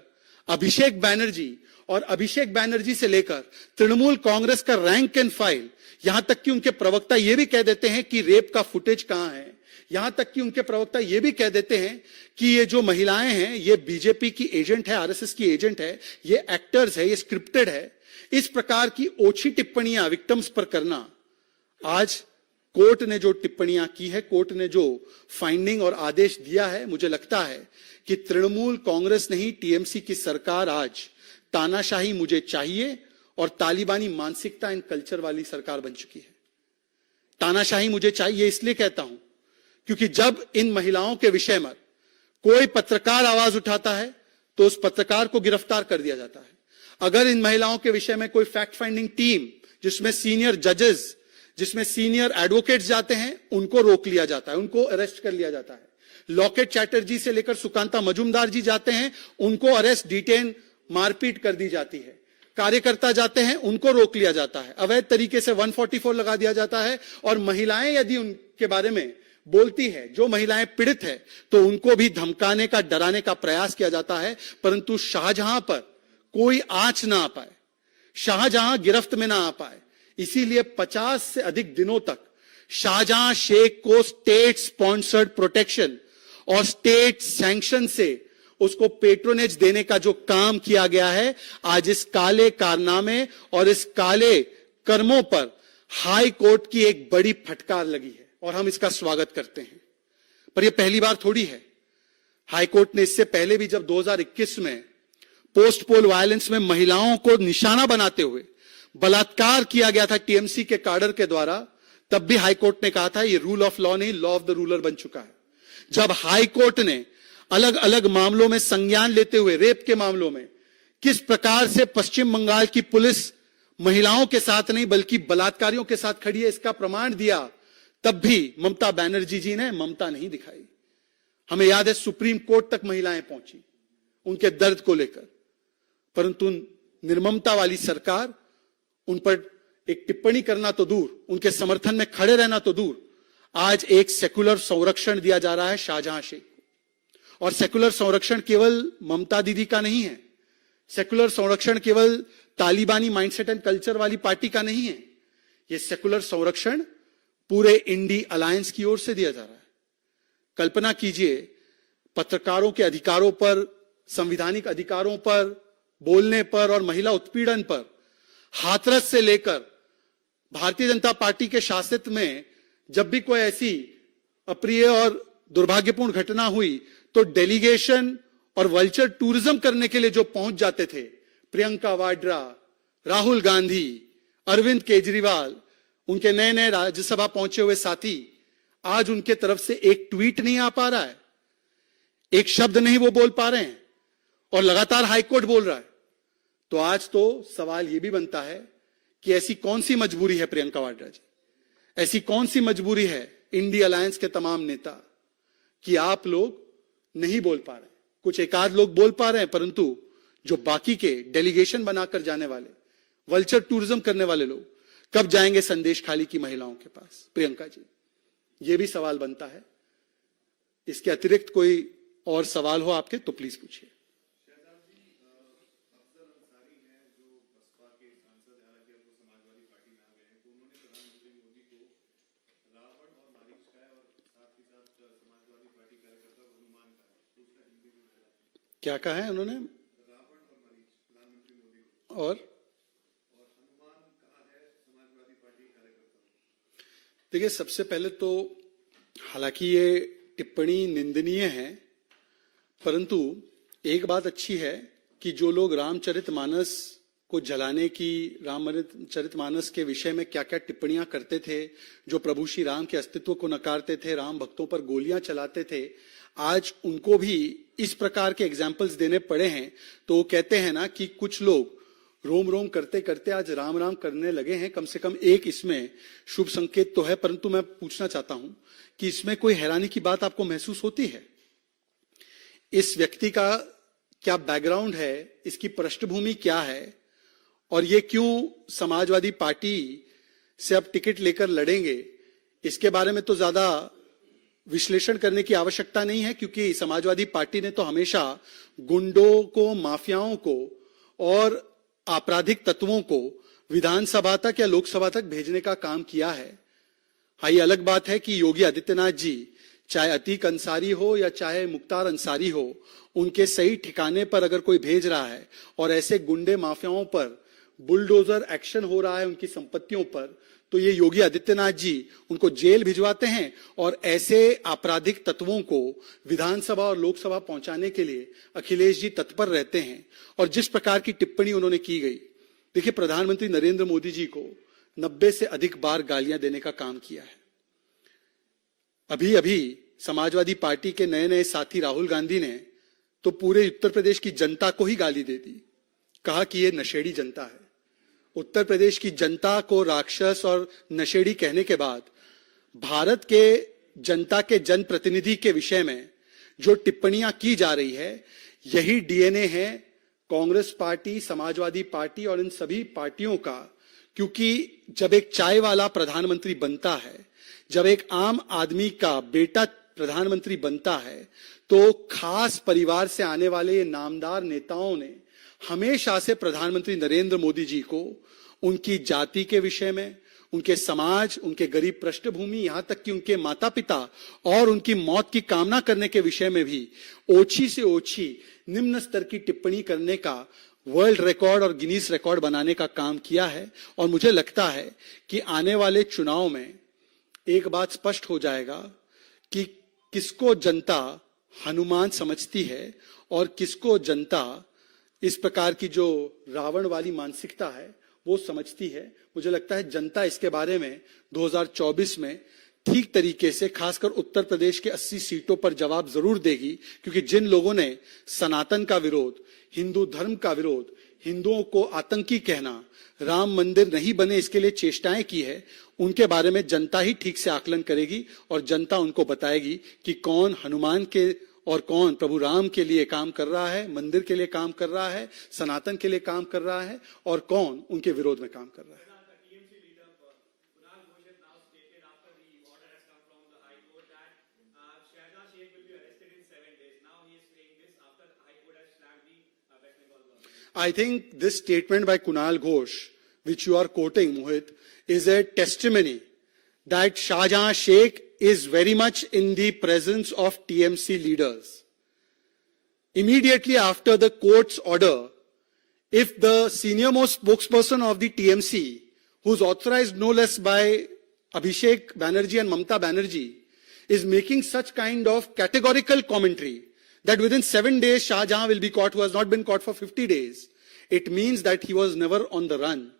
अभिषेक बैनर्जी से लेकर तृणमूल कांग्रेस का रैंक एंड फाइल, यहां तक कि उनके प्रवक्ता यह भी कह देते हैं कि रेप का फुटेज कहां है, यहां तक कि उनके प्रवक्ता यह भी कह देते हैं कि ये जो महिलाएं हैं ये बीजेपी की एजेंट है, आरएसएस की एजेंट है, ये एक्टर्स है, ये स्क्रिप्टेड है। इस प्रकार की ओछी टिप्पणियां विक्टिम्स पर करना, आज कोर्ट ने जो टिप्पणियां की है, कोर्ट ने जो फाइंडिंग और आदेश दिया है, मुझे लगता है कि तृणमूल कांग्रेस नहीं, टीएमसी की सरकार आज तानाशाही मुझे चाहिए और तालिबानी मानसिकता एंड कल्चर वाली सरकार बन चुकी है। तानाशाही मुझे चाहिए इसलिए कहता हूं क्योंकि जब इन महिलाओं के विषय में कोई पत्रकार आवाज उठाता है तो उस पत्रकार को गिरफ्तार कर दिया जाता है। अगर इन महिलाओं के विषय में कोई फैक्ट फाइंडिंग टीम, जिसमें सीनियर जजेस, जिसमें सीनियर एडवोकेट्स जाते हैं, उनको रोक लिया जाता है, उनको अरेस्ट कर लिया जाता है। लॉकेट चैटर्जी से लेकर सुकांता मजुमदार जी जाते हैं, उनको अरेस्ट, डिटेन, मारपीट कर दी जाती है। कार्यकर्ता जाते हैं, उनको रोक लिया जाता है, अवैध तरीके से 144 लगा दिया जाता है। और महिलाएं यदि उनके बारे में बोलती है, जो महिलाएं पीड़ित है, तो उनको भी धमकाने का, डराने का प्रयास किया जाता है। परंतु शाहजहां पर कोई आंच ना आ पाए, शाहजहां गिरफ्त में ना आ पाए, इसीलिए 50 से अधिक दिनों तक शाहजहां शेख को स्टेट स्पॉन्सर्ड प्रोटेक्शन और स्टेट सैंक्शन से उसको पेट्रोनेज देने का जो काम किया गया है, आज इस काले कारनामे और इस काले कर्मों पर हाई कोर्ट की एक बड़ी फटकार लगी है और हम इसका स्वागत करते हैं। पर यह पहली बार थोड़ी है। हाई कोर्ट ने इससे पहले भी, जब 2021 में पोस्ट पोल वायलेंस में महिलाओं को निशाना बनाते हुए बलात्कार किया गया था टीएमसी के काडर के द्वारा, तब भी हाई कोर्ट ने कहा था ये रूल ऑफ लॉ नहीं, लॉ ऑफ द रूलर बन चुका है। जब हाई कोर्ट ने अलग अलग मामलों में संज्ञान लेते हुए, रेप के मामलों में किस प्रकार से पश्चिम बंगाल की पुलिस महिलाओं के साथ नहीं बल्कि बलात्कारियों के साथ खड़ी है, इसका प्रमाण दिया, तब भी ममता बनर्जी जी ने ममता नहीं दिखाई। हमें याद है सुप्रीम कोर्ट तक महिलाएं पहुंची उनके दर्द को लेकर, परंतु निर्ममता वाली सरकार, उन पर एक टिप्पणी करना तो दूर, उनके समर्थन में खड़े रहना तो दूर, आज एक सेकुलर संरक्षण दिया जा रहा है शाहजहां शेख को। और सेकुलर संरक्षण केवल ममता दीदी का नहीं है, सेकुलर संरक्षण केवल तालिबानी माइंडसेट एंड कल्चर वाली पार्टी का नहीं है, यह सेकुलर संरक्षण पूरे इंडी अलायंस की ओर से दिया जा रहा है। कल्पना कीजिए, पत्रकारों के अधिकारों पर, संवैधानिक अधिकारों पर, बोलने पर और महिला उत्पीड़न पर हाथरस से लेकर भारतीय जनता पार्टी के शासित में जब भी कोई ऐसी अप्रिय और दुर्भाग्यपूर्ण घटना हुई तो डेलीगेशन और वल्चर टूरिज्म करने के लिए जो पहुंच जाते थे, प्रियंका वाड्रा, राहुल गांधी, अरविंद केजरीवाल, उनके नए नए राज्यसभा पहुंचे हुए साथी, आज उनके तरफ से एक ट्वीट नहीं आ पा रहा है, एक शब्द नहीं वो बोल पा रहे हैं और लगातार हाईकोर्ट बोल रहा है। तो आज तो सवाल यह भी बनता है कि ऐसी कौन सी मजबूरी है प्रियंका वाड्रा जी, ऐसी कौन सी मजबूरी है इंडी अलायंस के तमाम नेता कि आप लोग नहीं बोल पा रहे। कुछ एकाध लोग बोल पा रहे हैं, परंतु जो बाकी के डेलीगेशन बनाकर जाने वाले, वल्चर टूरिज्म करने वाले लोग कब जाएंगे संदेश खाली की महिलाओं के पास? प्रियंका जी, यह भी सवाल बनता है। इसके अतिरिक्त कोई और सवाल हो आपके तो प्लीज पूछिए। क्या कहा है उन्होंने? और देखिए, सबसे पहले तो हालांकि ये टिप्पणी निंदनीय है, परंतु एक बात अच्छी है कि जो लोग रामचरितमानस को जलाने की, रामचरितमानस के विषय में क्या क्या टिप्पणियां करते थे, जो प्रभु श्री राम के अस्तित्व को नकारते थे, राम भक्तों पर गोलियां चलाते थे, आज उनको भी इस प्रकार के एग्जाम्पल्स देने पड़े हैं। तो वो कहते हैं ना कि कुछ लोग रोम रोम करते करते आज राम राम करने लगे हैं। कम से कम एक इसमें शुभ संकेत तो है, परंतु मैं पूछना चाहता हूं कि इसमें कोई हैरानी की बात आपको महसूस होती है? इस व्यक्ति का क्या बैकग्राउंड है, इसकी पृष्ठभूमि क्या है, और ये क्यों समाजवादी पार्टी से अब टिकट लेकर लड़ेंगे, इसके बारे में तो ज्यादा विश्लेषण करने की आवश्यकता नहीं है, क्योंकि समाजवादी पार्टी ने तो हमेशा गुंडों को, माफियाओं को और आपराधिक तत्वों को विधानसभा तक या लोकसभा तक भेजने का काम किया है। हाँ, ये अलग बात है कि योगी आदित्यनाथ जी, चाहे अतीक अंसारी हो या चाहे मुख्तार अंसारी हो, उनके सही ठिकाने पर अगर कोई भेज रहा है और ऐसे गुंडे माफियाओं पर बुलडोजर एक्शन हो रहा है उनकी संपत्तियों पर, तो ये योगी आदित्यनाथ जी उनको जेल भिजवाते हैं और ऐसे आपराधिक तत्वों को विधानसभा और लोकसभा पहुंचाने के लिए अखिलेश जी तत्पर रहते हैं। और जिस प्रकार की टिप्पणी उन्होंने की गई, देखिए, प्रधानमंत्री नरेंद्र मोदी जी को 90 से अधिक बार गालियां देने का काम किया है। अभी अभी समाजवादी पार्टी के नए नए साथी राहुल गांधी ने तो पूरे उत्तर प्रदेश की जनता को ही गाली दे दी, कहा कि ये नशेड़ी जनता है। उत्तर प्रदेश की जनता को राक्षस और नशेड़ी कहने के बाद भारत के जनता के जनप्रतिनिधि के विषय में जो टिप्पणियां की जा रही है, यही डीएनए है कांग्रेस पार्टी, समाजवादी पार्टी और इन सभी पार्टियों का। क्योंकि जब एक चाय वाला प्रधानमंत्री बनता है, जब एक आम आदमी का बेटा प्रधानमंत्री बनता है, तो खास परिवार से आने वाले ये नामदार नेताओं ने हमेशा से प्रधानमंत्री नरेंद्र मोदी जी को उनकी जाति के विषय में, उनके समाज, उनके गरीब पृष्ठभूमि, यहां तक कि उनके माता पिता और उनकी मौत की कामना करने के विषय में भी ओछी से ओछी निम्न स्तर की टिप्पणी करने का वर्ल्ड रिकॉर्ड और गिनीज रिकॉर्ड बनाने का काम किया है। और मुझे लगता है कि आने वाले चुनाव में एक बात स्पष्ट हो जाएगा कि किसको जनता हनुमान समझती है और किसको जनता इस प्रकार की जो रावण वाली मानसिकता है वो समझती है। मुझे लगता है जनता इसके बारे में 2024 में ठीक तरीके से, खासकर उत्तर प्रदेश के 80 सीटों पर जवाब जरूर देगी। क्योंकि जिन लोगों ने सनातन का विरोध, हिंदू धर्म का विरोध, हिंदुओं को आतंकी कहना, राम मंदिर नहीं बने इसके लिए चेष्टाएं की है, उनके बारे में जनता ही ठीक से आकलन करेगी और जनता उनको बताएगी कि कौन हनुमान के और कौन प्रभु राम के लिए काम कर रहा है, मंदिर के लिए काम कर रहा है, सनातन के लिए काम कर रहा है, और कौन उनके विरोध में काम कर रहा है। I think this statement by Kunal Ghosh, which you are quoting, Mohit, is a testimony that Shahjahan Sheikh is very much in the presence of TMC leaders. Immediately after the court's order, if the senior most spokesperson of the TMC, who's authorized no less by Abhishek Banerjee and Mamta Banerjee, is making such kind of categorical commentary that within 7 days Shahjahan will be caught, who has not been caught for 50 days, it means that he was never on the run.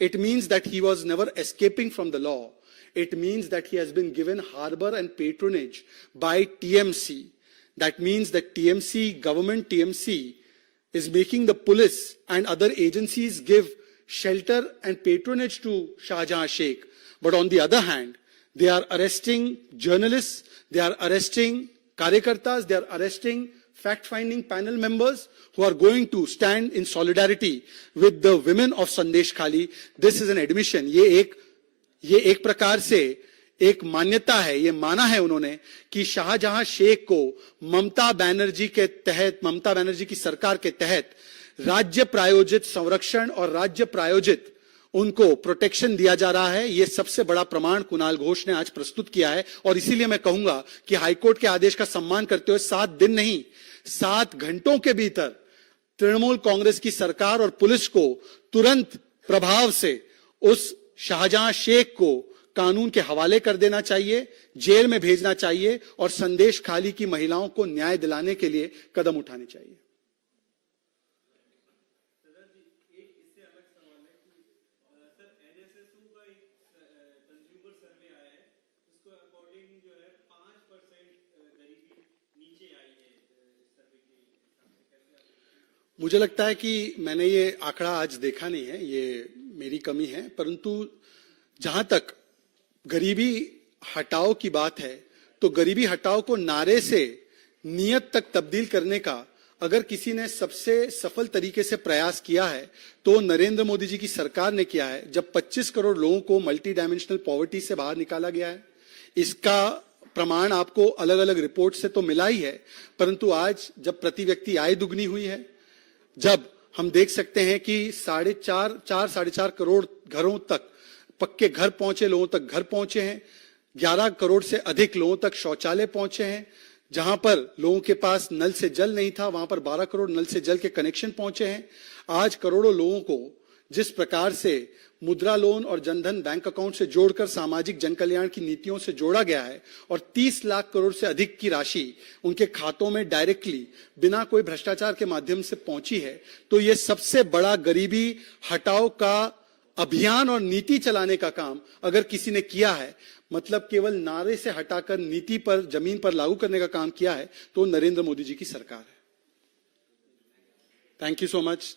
It means that he was never escaping from the law. It means that he has been given harbor and patronage by TMC. That means that TMC, government TMC, is making the police and other agencies give shelter and patronage to Shahjahan Sheikh. But on the other hand, they are arresting journalists, they are arresting Karyakartas, they are arresting fact-finding panel members who are going to stand in solidarity with the women of Sandesh Khali. This is an admission. ये एक प्रकार से एक मान्यता है, ये माना है उन्होंने कि शाहजहां शेख को ममता बनर्जी के तहत, ममता बनर्जी की सरकार के तहत राज्य प्रायोजित संरक्षण और राज्य प्रायोजित उनको प्रोटेक्शन दिया जा रहा है। यह सबसे बड़ा प्रमाण कुणाल घोष ने आज प्रस्तुत किया है और इसीलिए मैं कहूंगा कि हाईकोर्ट के आदेश का सम्मान करते हुए 7 दिन नहीं 7 घंटों के भीतर तृणमूल कांग्रेस की सरकार और पुलिस को तुरंत प्रभाव से उस शाहजहां शेख को कानून के हवाले कर देना चाहिए, जेल में भेजना चाहिए और संदेश खाली की महिलाओं को न्याय दिलाने के लिए कदम उठाने चाहिए। मुझे लगता है कि मैंने ये आंकड़ा आज देखा नहीं है, ये मेरी कमी है, परंतु जहां तक गरीबी हटाओ की बात है तो गरीबी हटाओ को नारे से नियत तक तब्दील करने का अगर किसी ने सबसे सफल तरीके से प्रयास किया है तो नरेंद्र मोदी जी की सरकार ने किया है, जब 25 करोड़ लोगों को मल्टी डायमेंशनल पॉवर्टी से बाहर निकाला गया है। इसका प्रमाण आपको अलग अलग रिपोर्ट से तो मिला ही है, परंतु आज जब प्रति व्यक्ति आय दुगनी हुई है, जब हम देख सकते हैं कि 4.5 करोड़ घरों तक पक्के घर पहुंचे, लोगों तक घर पहुंचे हैं, 11 करोड़ से अधिक लोगों तक शौचालय पहुंचे हैं, जहां पर लोगों के पास नल से जल नहीं था वहां पर 12 करोड़ नल से जल के कनेक्शन पहुंचे हैं। आज करोड़ों लोगों को जिस प्रकार से मुद्रा लोन और जनधन बैंक अकाउंट से जोड़कर सामाजिक जनकल्याण की नीतियों से जोड़ा गया है और 30 लाख करोड़ से अधिक की राशि उनके खातों में डायरेक्टली बिना कोई भ्रष्टाचार के माध्यम से पहुंची है, तो ये सबसे बड़ा गरीबी हटाओ का अभियान और नीति चलाने का काम अगर किसी ने किया है, मतलब केवल नारे से हटाकर नीति पर जमीन पर लागू करने का काम किया है, तो नरेंद्र मोदी जी की सरकार है। Thank you so much.